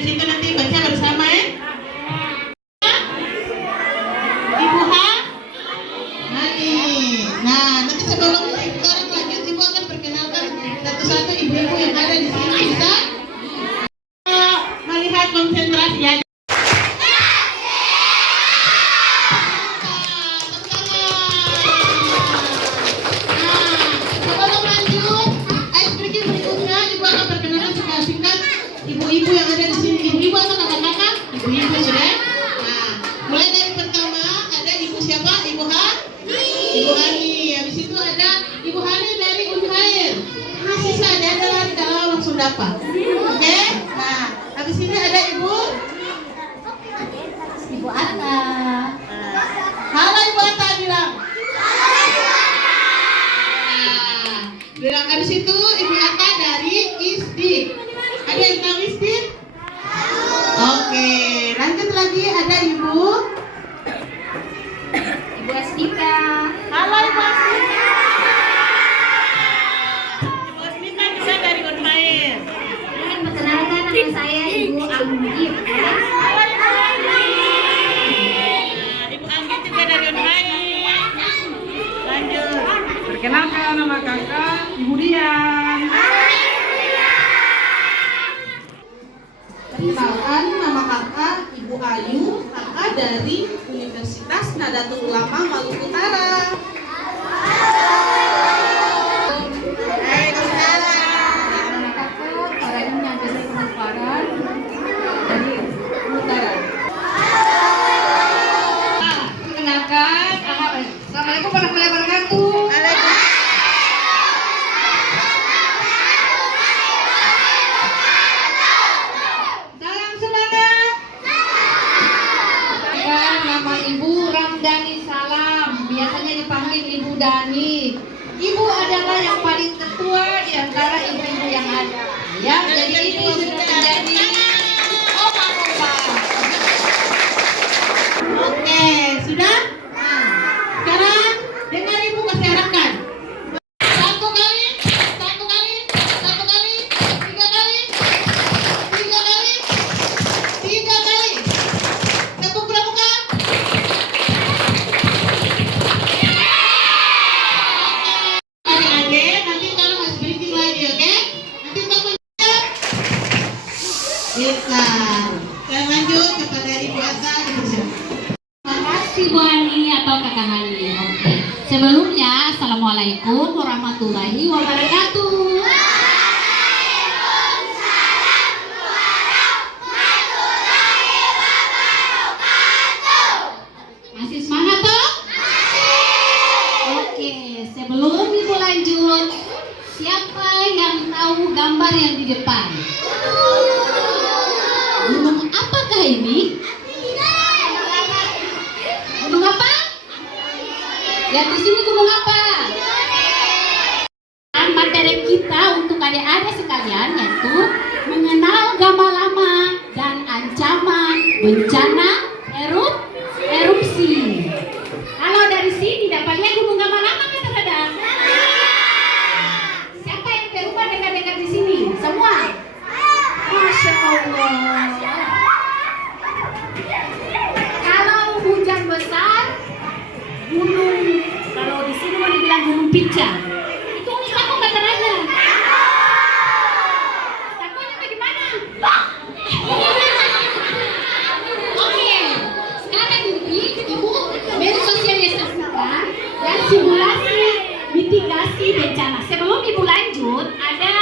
dari situ nanti baca bersama ya. Ibu Hani. Nah, nanti sebelum sekarang lanjut, Ibu akan perkenalkan satu-satu ibu-ibu yang ada di sini. Bisa melihat konsentrasi ya. Ibu-ibu yang ada di sini, ibu-ibu atau kakak-kakak? Ibu-ibu sudah. Nah, mulai dari pertama ada ibu siapa? Ibu Hani. Habis itu ada Ibu Hani dari Unhair. Nah, sisa ada langsung dapat. Oke? Nah, habis ini ada Ibu Atta. Halo Ibu Atta bilang. Nah, bilang habis itu Ibu Atta dari ISDIK. Ada yang tahu ISDIK? Oke, lanjut lagi ada Ibu Astika. Halo Ibu Astika. Ibu Astika juga dari Unhair. Perkenalkan nama saya Ibu Anggit. Halo Ibu Anggit. Ibu Anggit juga dari Unhair. Lanjut. Perkenalkan nama kakak Ibu Dian. Perkenalkan nama kakak Ibu Ayu, kakak dari Universitas Nahdlatul Ulama Maluku Utara. Perkenalkan, Assalamualaikum warahmatullahi wabarakatuh. Salam semangat. Nama Ibu Ramdhani Salam, biasanya dipanggil Ibu Dani. Ibu adalah yang paling tertua di antara ibu-ibu yang ada. Ya, jadi ini sudah menjadi opa-opa. Oke, sudah? Nah, sekarang dengar Ibu kasih arahan. Satu kali, tiga kali. Tepuk pramuka. Adik-adik, nanti kalau harus briefing lagi, oke? Nanti tolong jawab. Bisa. Saya lanjut kepada Ibu Asa. Terima kasih Bu Hani atau Kakak Hani. Oke. Sebelumnya, Assalamualaikum warahmatullahi wabarakatuh. Masih semangat toh? Oke, sebelum Ibu lanjut, siapa yang tahu gambar yang di depan? Gunung apakah ini? Gunung apa? Yang di sini gunung apa? Materi kita untuk adik-adik sekalian yaitu mengenal gamma lama dan ancaman bencana erupsi. Kalau dari sini dapat lihat gunung gamma lama kan ada? Siapa yang ke rumah dekat-dekat di sini? Semua? Masya Allah. Kalau hujan besar, gunung, kalau di sini mau dibilang gunung pincang, itu takut nggak terada? Takutnya bagaimana? Oke, sekarang ini Ibu mensosialisasikan dan simulasi mitigasi bencana. Sebelum Ibu lanjut, ada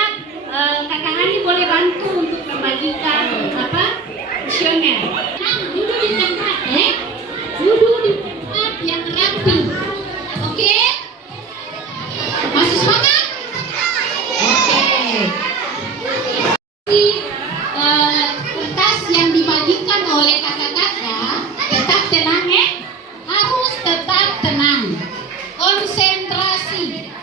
Kakak Hani boleh bantu untuk membagikan kuesioner. Nah, duduk di tempat, duduk di tempat yang rapi. Oke? Masih semangat? Oke. Ini kertas yang dibagikan oleh kakak-kakak, tetap tenang ya. Harus tetap tenang. Konsentrasi.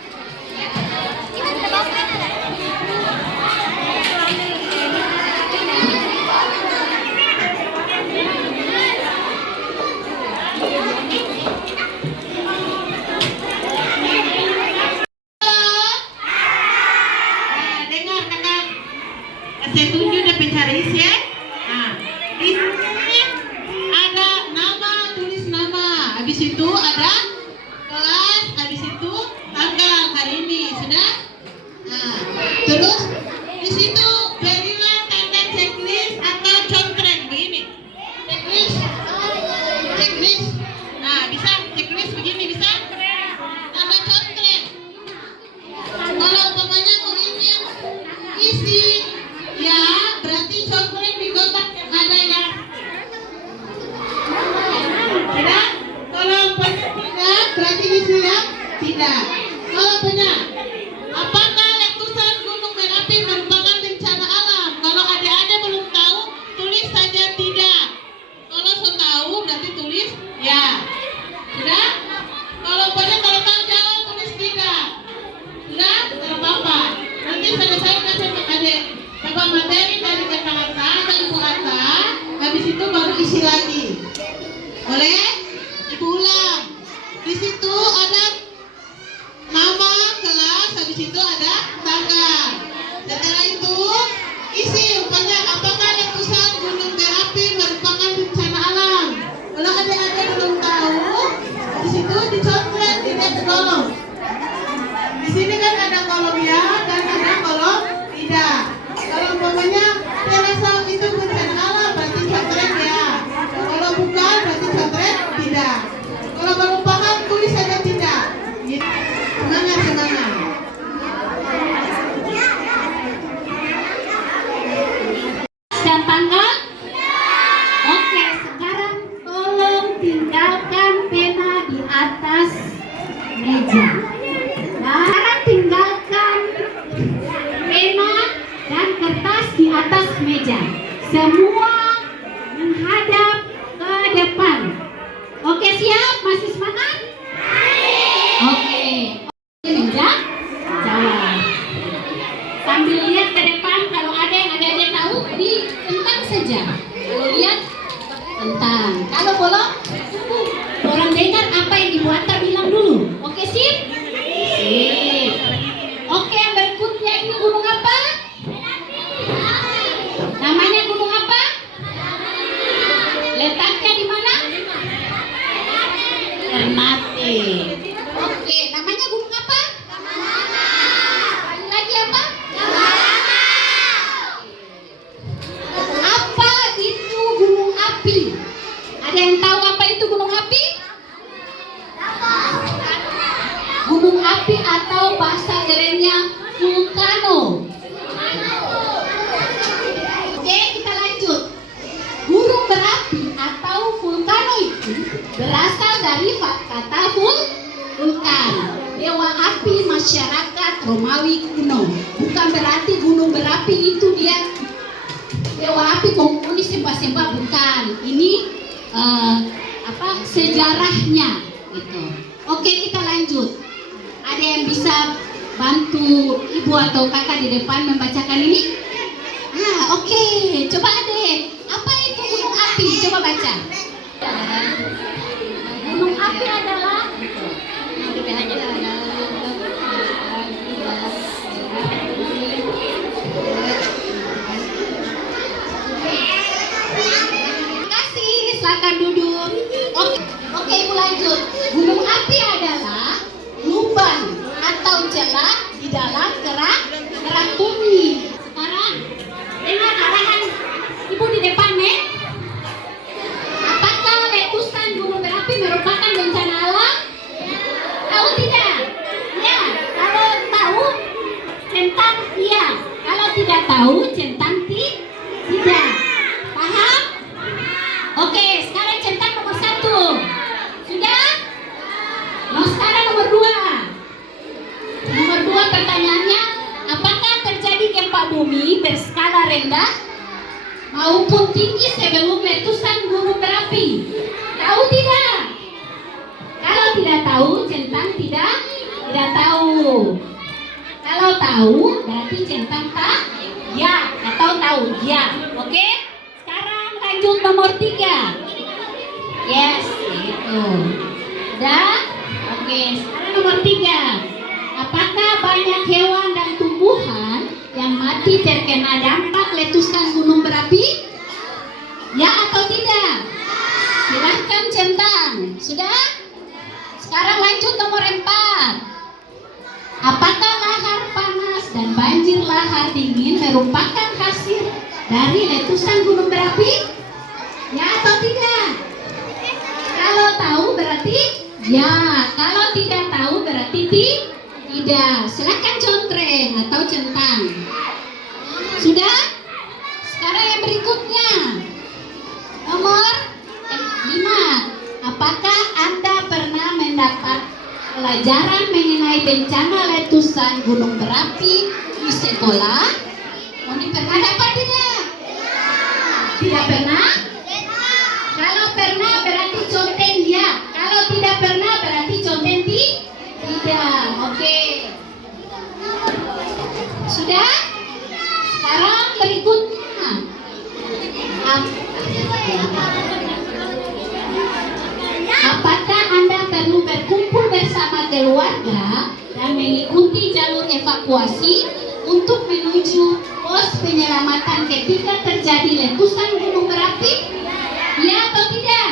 kolom. Di sini kan ada kolom ya dan ada kolom tidak. Kalau umpamanya terasa itu bencana alam berarti contohnya ya. Kalau bukan berarti contohnya tidak. Kalau baru paham tulis saja tidak. Gitu. Semangat semangat. Dan tanggal? Oke, sekarang tolong tinggalkan pena di atas meja. Nah, sekarang tinggalkan pena dan kertas di atas meja. Semua menghadap ke depan. Oke, siap? Masih semangat? Oke. Meja, jawab. Sambil lihat ke depan, kalau ada yang adik-adik tahu, ditentang saja. Kalau lihat, tentang. Kalau belum, tunggu. Orang dengar apa yang Ibu Atta bilang dulu. Oke, sip? Sip. Oke, yang berikutnya ini gunung apa? Namanya gunung apa? Letaknya di mana? Ternate. Oke, namanya gunung apa? Lagi apa? Apa itu gunung api? Ada yang tahu apa itu gunung api? Gunung api atau bahasa kerennya vulcano. Oke, kita lanjut. Gunung berapi atau vulcano itu berasal dari kata vulkan, dewa api masyarakat Romawi kuno. Bukan berarti gunung berapi itu dia dewa api komunis sembah-sembah, bukan. Ini sejarahnya gitu. Oke, kita lanjut. Ada yang bisa bantu ibu atau kakak di depan membacakan ini? Oke. Coba adek, apa itu gunung api? Coba baca. Gunung api adalah silakan duduk. Oke, Ibu lanjut. Gunung api adalah lubang atau celah di dalam kerak bumi. Sekarang dengar arahan Ibu di depan, nih. Apakah letusan gunung berapi merupakan bencana alam? Tahu tidak? Ya. Kalau tahu, centang iya. Kalau tidak tahu, centang tidak. Paham? Oke, sekarang centang nomor 1. Sudah? Sekarang nomor 2. Nomor 2 pertanyaannya, apakah terjadi gempa bumi berskala rendah maupun tinggi sebelum letusan gunung berapi? Tahu tidak? Kalau tidak tahu, centang tidak tahu. Kalau tahu, berarti centang tak ya atau tahu ya. Oke? Lanjut nomor 3. Yes, itu. Udah? Oke, sekarang nomor 3. Apakah banyak hewan dan tumbuhan yang mati terkena dampak letusan gunung berapi? Ya atau tidak? Silahkan centang. Sudah? Sekarang lanjut nomor 4. Apakah lahar panas dan banjir lahar dingin merupakan hasil dari letusan gunung berapi? Ya atau tidak? Kalau tahu berarti ya, kalau tidak tahu berarti tidak. Silakan contreng atau centang. Sudah? Sekarang yang berikutnya. Nomor 5. Apakah Anda pernah mendapat pelajaran mengenai bencana letusan gunung berapi di sekolah? Pernah dapat tidak? Tidak pernah? Kalau pernah berarti conteng ya. Kalau tidak pernah berarti conteng tidak. Oke. Sudah? Sekarang berikutnya. Apakah Anda perlu berkumpul bersama keluarga dan mengikuti jalur evakuasi untuk menuju pos penyelamatan ketika terjadi letusan gunung berapi? Ya atau tidak?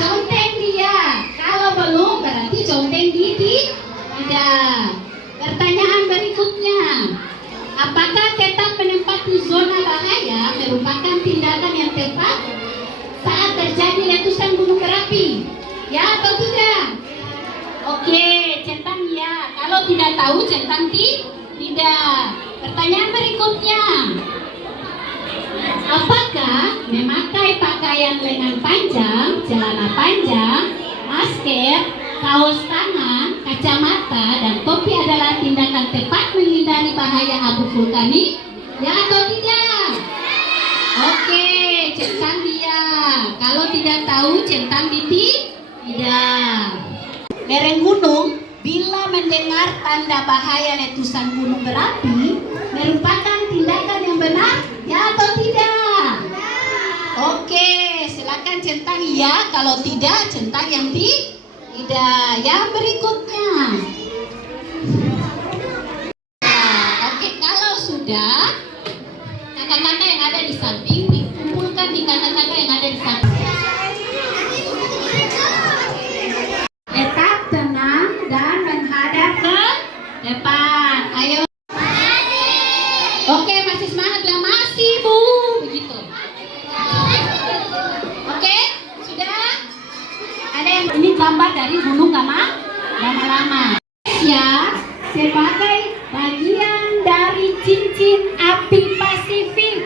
Conteng dia. Kalau belum berarti conteng tepat saat terjadi letusan gunung berapi? Ya atau tidak? Oke, centang ya. Kalau tidak tahu, centang tidak. Pertanyaan berikutnya. Apakah memakai pakaian lengan panjang, celana panjang, masker, kaos tangan, kacamata, dan topi adalah tindakan tepat menghindari bahaya abu vulkanik? Ya atau tidak? Oke, centang dia. Kalau tidak tahu, centang tidak. Lereng gunung bila mendengar tanda bahaya letusan gunung berapi merupakan tindakan yang benar, ya atau tidak? Oke, silakan centang ya. Kalau tidak, centang yang tidak. Yang berikutnya. Oke, kalau sudah, kakak-kakak yang ada di samping dikumpulkan di kakak-kakak yang ada di samping. Tetap tenang dan menghadap ke depan. Ayo. Oke, masih semangat lah, masih Bu. Begitu. Oke, sudah. Ada yang ini gambar dari gunung lama-lama. Ya, sebagai bagian dari cincin api Pasifik,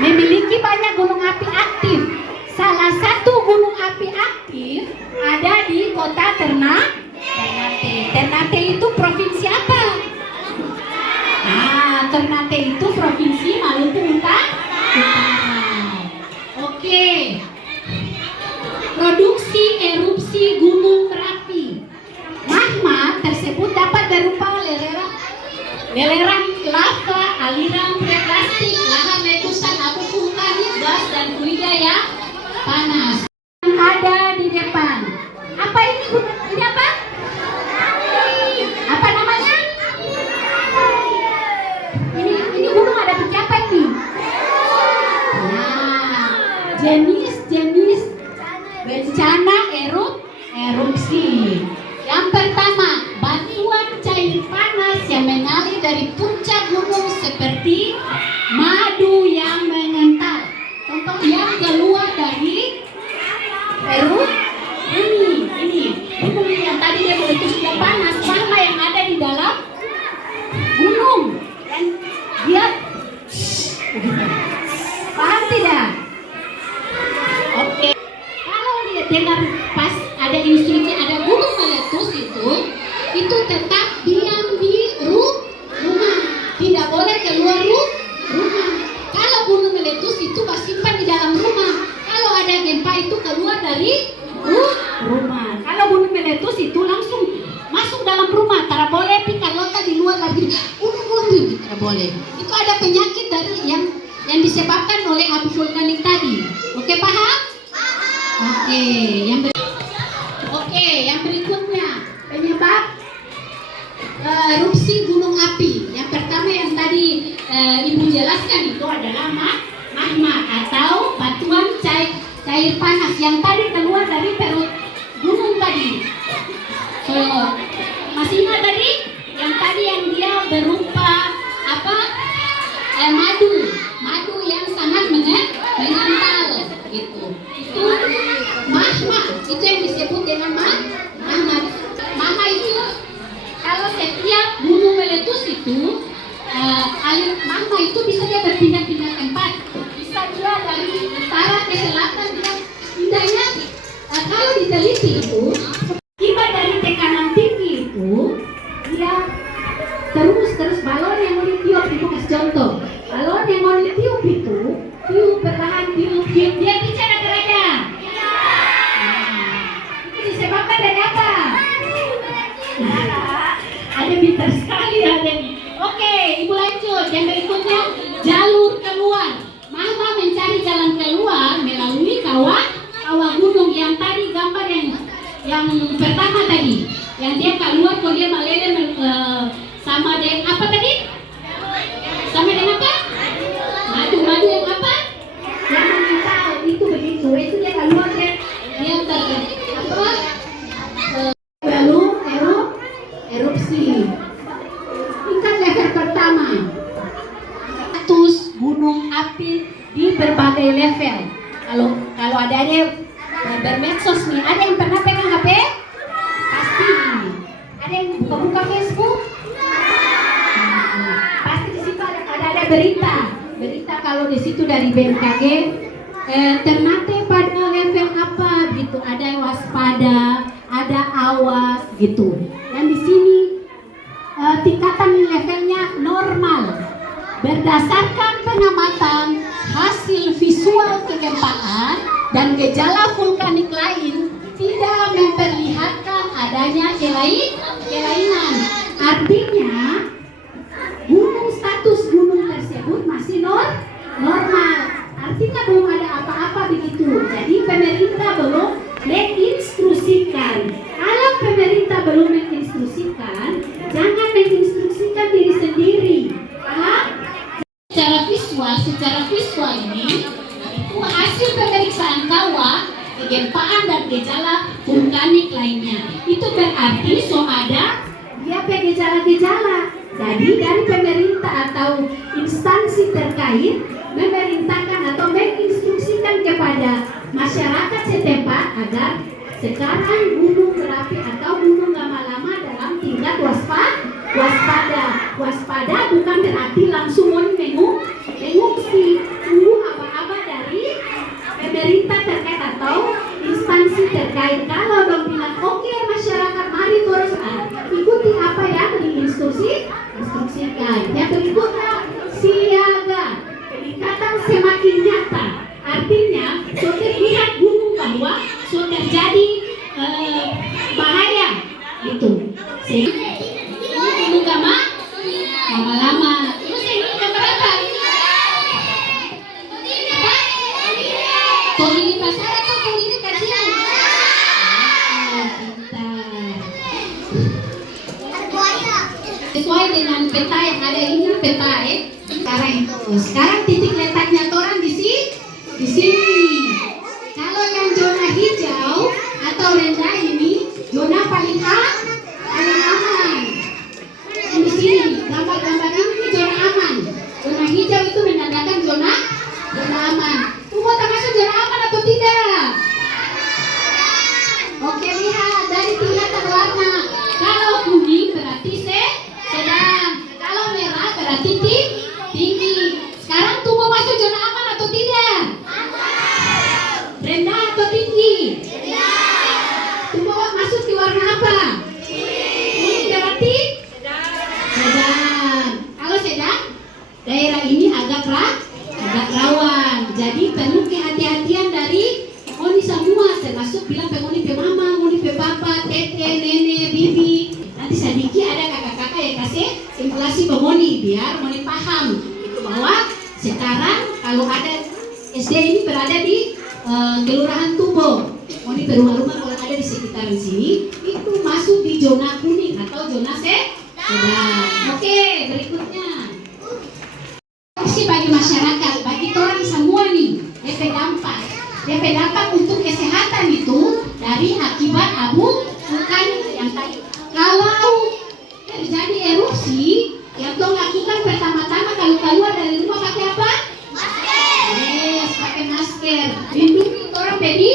memiliki banyak gunung api aktif. Salah satu gunung api aktif ada di kota Ternate. Ternate itu provinsi apa? Nah, Ternate itu provinsi Maluku Utara. Oke. Produksi erupsi gunung berapi. Magma tersebut dapat berupa lereng lava, aliran plastik, lahar letusan abu vulkanik, gas, dan fluida yang panas. Yang ada di depan. Apa ini? Ini apa? Apa namanya? Ini gunung ada berapa ini? Nah, jenis-jenis bencana erupsi. Yang pertama, batuan cair panas yang mengalir dari puncak gunung seperti madu yang mengental. Contoh yang keluar dari ini yang tadi dia meletus sudah panas, sama yang ada di dalam gunung dan dia paham tidak? Oke. Kalau dia dengar pas ada instruksi ada gunung meletus itu tetap diam di rumah, tidak boleh keluar rumah. Kalau gunung meletus itu simpan di dalam rumah. Kalau ada gempa itu keluar dari rumah. Kalau gunung meletus itu langsung masuk dalam rumah. Tidak boleh pikalota di luar lagi. Tidak boleh. Itu ada penyakit dari yang disebabkan oleh abu vulkanik tadi. Oke, paham? Oke, yang berikutnya penyebab erupsi gunung api. Yang pertama yang tadi Ibu jelaskan itu adalah magma atau batuan cair panas yang tadi keluar dari perut gunung tadi. So, masih ingat tadi? Yang tadi yang dia berupa apa? Madu yang sangat mengental gitu. Itu magma, itu yang disebut dengan magma. Magma itu kalau setiap gunung meletus itu air magma itu bisa dia berpindah-pindah tempat. Bisa dia dari utara ke selatan dia pindahnya. Kalau diteliti itu akibat dari tekanan tinggi itu dia terus balon yang mau ditiup itu kasih contoh. Balon yang mau ditiup itu tiup perlahan tiup dia bicara kerja. Itu disebabkan dari apa? Ada pintar sekali ada nih. Oke, Ibu lanjut. Yang berikutnya jalur keluar. Magma mencari jalan keluar melalui kawah gunung yang tadi gambar yang pertama tadi. Yang dia keluar kalau dia meleleh sama dengan apa tadi? Sama dengan apa? Madu yang apa? Yang mengental itu begitu. Itu dia keluar dia lalu erupsi. Tingkat level pertama. Status gunung api di berbagai level. level. Kalau ada bermedsos nih, ada yang pernah pegang HP? Pasti. Ada yang buka Facebook? Pasti di situ ada berita. Berita kalau di situ dari BMKG, Ternate pada level apa gitu, ada waspada, ada awas gitu. Dan di sini tingkatan levelnya normal. Berdasarkan pengamatan hasil visual kegempaan dan gejala vulkanik lain tidak memperlihatkan adanya kelainan. Artinya status gunung tersebut masih normal. Artinya belum ada apa-apa begitu. Jadi pemerintah belum menginstruksikan. Kalau pemerintah belum menginstruksikan, jangan menginstruksikan diri sendiri. Paham? Secara visual ini itu hasil pemeriksaan kawah, kegempaan dan gejala vulkanik lainnya. Itu berarti ada dia gejala-gejala. Jadi dari pemerintah atau instansi terkait memerintahkan atau menginstruksikan kepada masyarakat setempat agar sekarang gunung Merapi atau gunung lama-lama dalam tingkat waspada. Waspada bukan berarti langsung mengungsi. Tunggu apa-apa dari pemerintah terkait atau instansi terkait. Kalau dong bilang oke, masyarakat mari terus ikuti apa yang diinstruksikan. Yang berikutnya siaga. Peningkatan semakin nyata. Artinya sudah lihat gunung bahwa sudah terjadi bahaya gitu. Sehingga ini gunung lama-lama. Terus ini keberapa? Tolini pasar atau tolini kajian? Sesuai dengan peta yang ada ini, peta sekarang titik letaknya orang di sini. Kalau yang zona hijau atau rendah ini zona paling aman. Di sini gambar-gambar ini zona aman. Zona hijau itu menandakan zona aman. Semua termasuk zona aman atau tidak? Oke, lihat dari tingkatan warna. Kalau kuning berarti sedang. Kalau merah berarti tinggi. Sekarang tubuh masuk zona aman atau tidak? Rendah atau tinggi? Tubuh masuk di warna apa? Kuning berarti sedang. Kalau sedang, daerah ini agak rawan. Jadi perlu kehati-hatian dari penghuni semua, termasuk bilang penghuni pemama, penghuni pepapa, tete, nenek, bibi. Nanti sedikit ada kakak-kakak yang kasih simulasi penghuni biar penghuni paham itu bahwa sekarang kalau ada SD ini berada di Kelurahan Tubo, penghuni berumah-rumah kalau ada di sekitaran sini itu masuk di zona kuning atau zona sedang. Oke, berikutnya bagi masyarakat, bagi orang semua nih, DP dampak untuk kesehatan itu dari akibat abu vulkanik yang tadi. Kalau terjadi erupsi, yang tong lakukan pertama-tama kalau keluar dari rumah pakai apa? Masker. Yes, pakai masker. Lindungi orang pedi.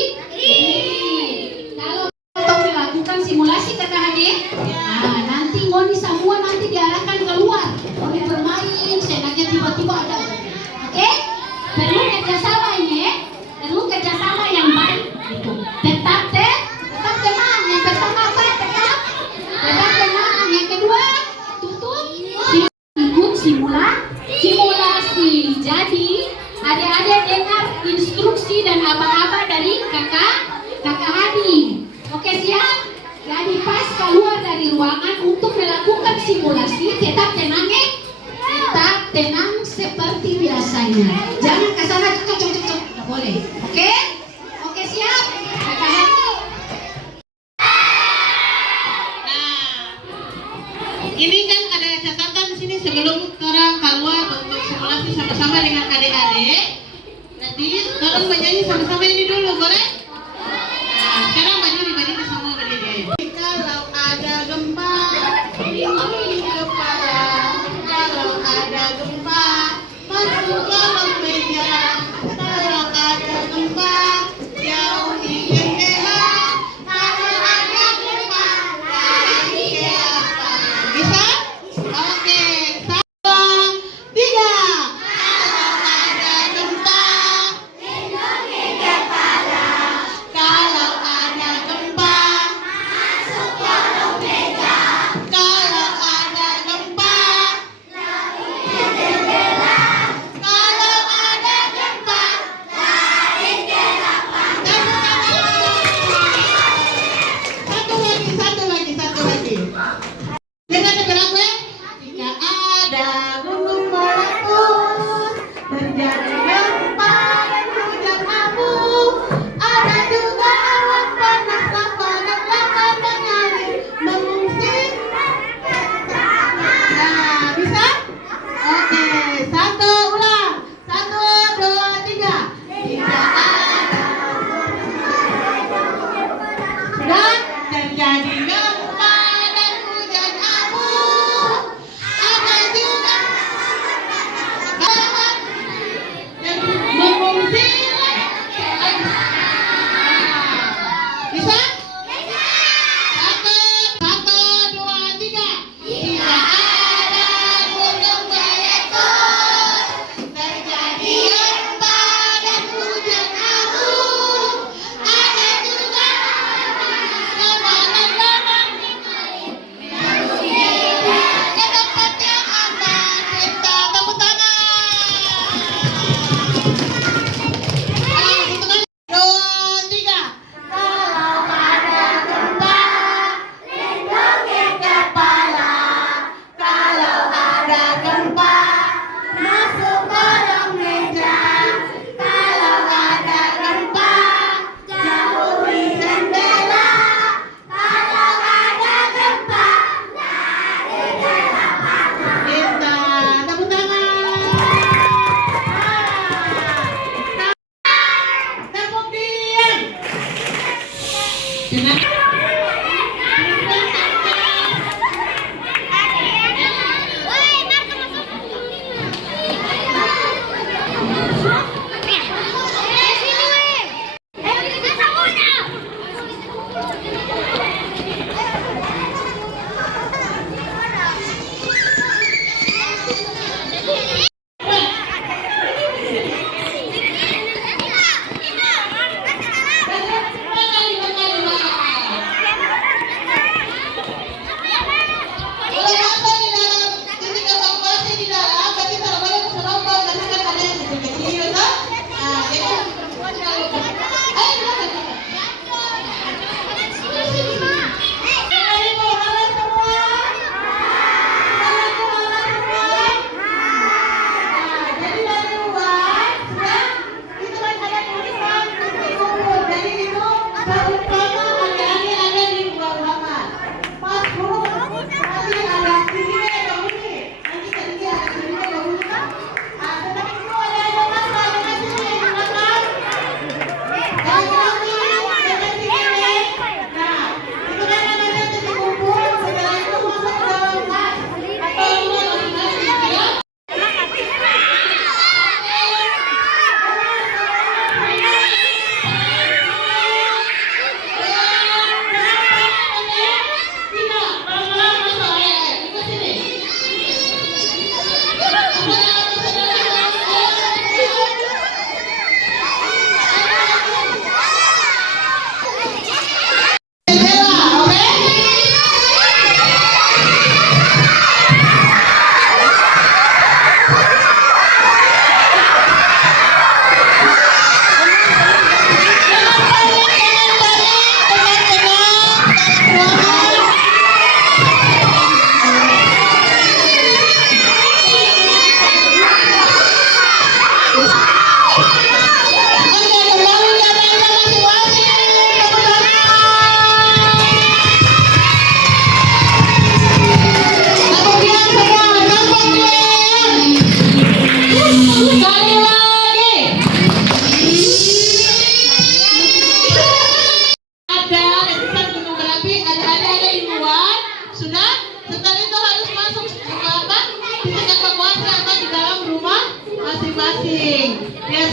Kalau tong melakukan simulasi KKHD, nah nanti ngoni semua nanti diarahkan keluar. Ngoni bermain, senangnya tiba-tiba ada. Oke? Perlu kerjasama ini, perlu kerjasama yang baik. Gitu. Tetap tenang. Yang pertama apa? Tetap tenang. Yang kedua, tutup. Ikut simulasi. Jadi adik-adik dengar instruksi dan apa-apa dari kakak Hadi. Oke, siap? Jadi pas keluar dari ruangan untuk melakukan simulasi, tetap tenang ya. Tetap tenang seperti biasanya. Jangan ke sana cocok, nggak boleh. Oke? Oke, siap? Kakak Hadi. Ini kan ada catatan di sini sebelum orang keluar untuk simulasi sama-sama dengan adik-adik. Nanti tolong bernyanyi sama-sama ini dulu, boleh? Nah, sekarang berdiri semua berdiri. Kalau ada gempa, ini kepala. Kalau ada gempa, masuk dalam meja. Kalau ada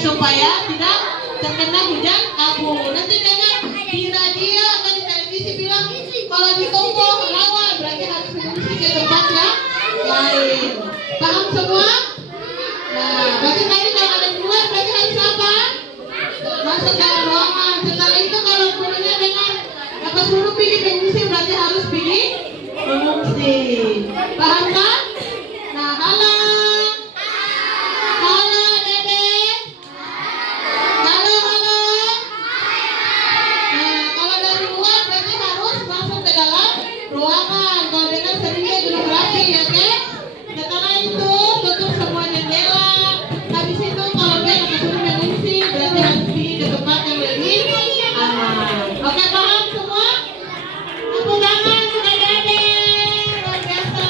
supaya tidak terkena hujan abu. Nanti dengar di radio atau di televisi bilang kalau di kampung rawa berarti harus mengungsi ke tempat yang lain. Paham semua? Nah, berarti tadi kalau ada di luar berarti harus apa? Masuk dalam ruangan. Setelah itu kalau gurunya dengar apa suruh pergi mengungsi berarti harus pergi mengungsi. Paham kan? Nah, halo. Halo Dede. Halo, halo. Nah, kalau dari luar berarti harus masuk ke dalam ruangan. Kalau dengan seringnya gunung berapi, ya kan? Setelah itu tutup semua jendela. Habis itu kalau dia akan suruh mengungsi berarti harus pergi ke tempat yang lebih aman. Oke, paham semua? Tepuk tangan sudah Dede. Luar biasa.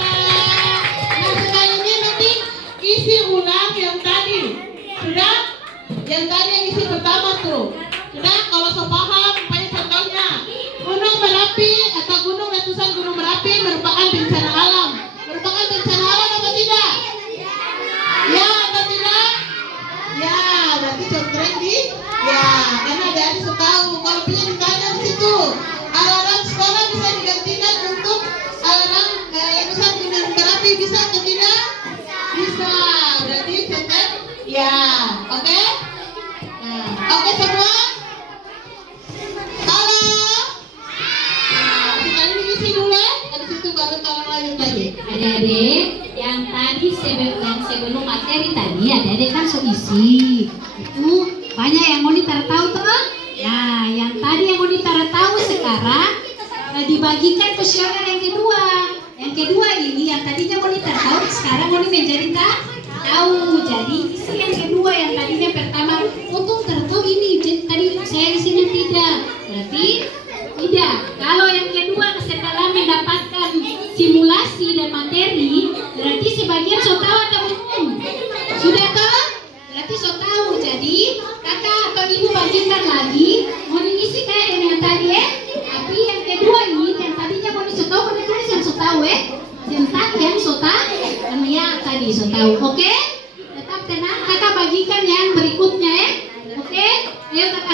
Nah, sekarang ini nanti isi ulang yang tadi. Sudah? Yang tadi yang isi pertama tuh. Sudah? Kalau so paham, supaya contohnya Gunung Merapi atau gunung letusan Gunung Merapi merupakan bencana alam. Merupakan bencana alam apa tidak? Ya atau tidak? Ya, berarti contohnya di ya, karena ada adik tahu. Kalau punya ditanya di situ, alarm sekolah bisa digantikan untuk alarm letusan Gunung Merapi, bisa atau tidak? Bisa. Berarti contoh ya, oke? Nah, oke semua? Halo? Nah, kita ini isi dulu ya. Dari situ baru tolong lanjut lagi. Adik-adik, yang tadi sebelum materi tadi adik-adik kan so isi. Itu banyak yang mau tahu tuh. Nah, yang tadi yang mau tahu sekarang dibagikan kuesioner yang kedua. Yang kedua ini yang tadinya mau tahu sekarang mau menjadi tahu. Jadi isi yang kedua yang tadinya pertama untuk tahu ini tadi saya isinya tidak. Berarti tidak. Kalau yang kedua setelah mendapatkan simulasi dan materi, berarti sebagian so tahu atau belum? Sudah tahu? Berarti so tahu. Jadi kakak atau ibu bagikan lagi. Mau diisi kayak yang tadi ya? Aku Ayo kakak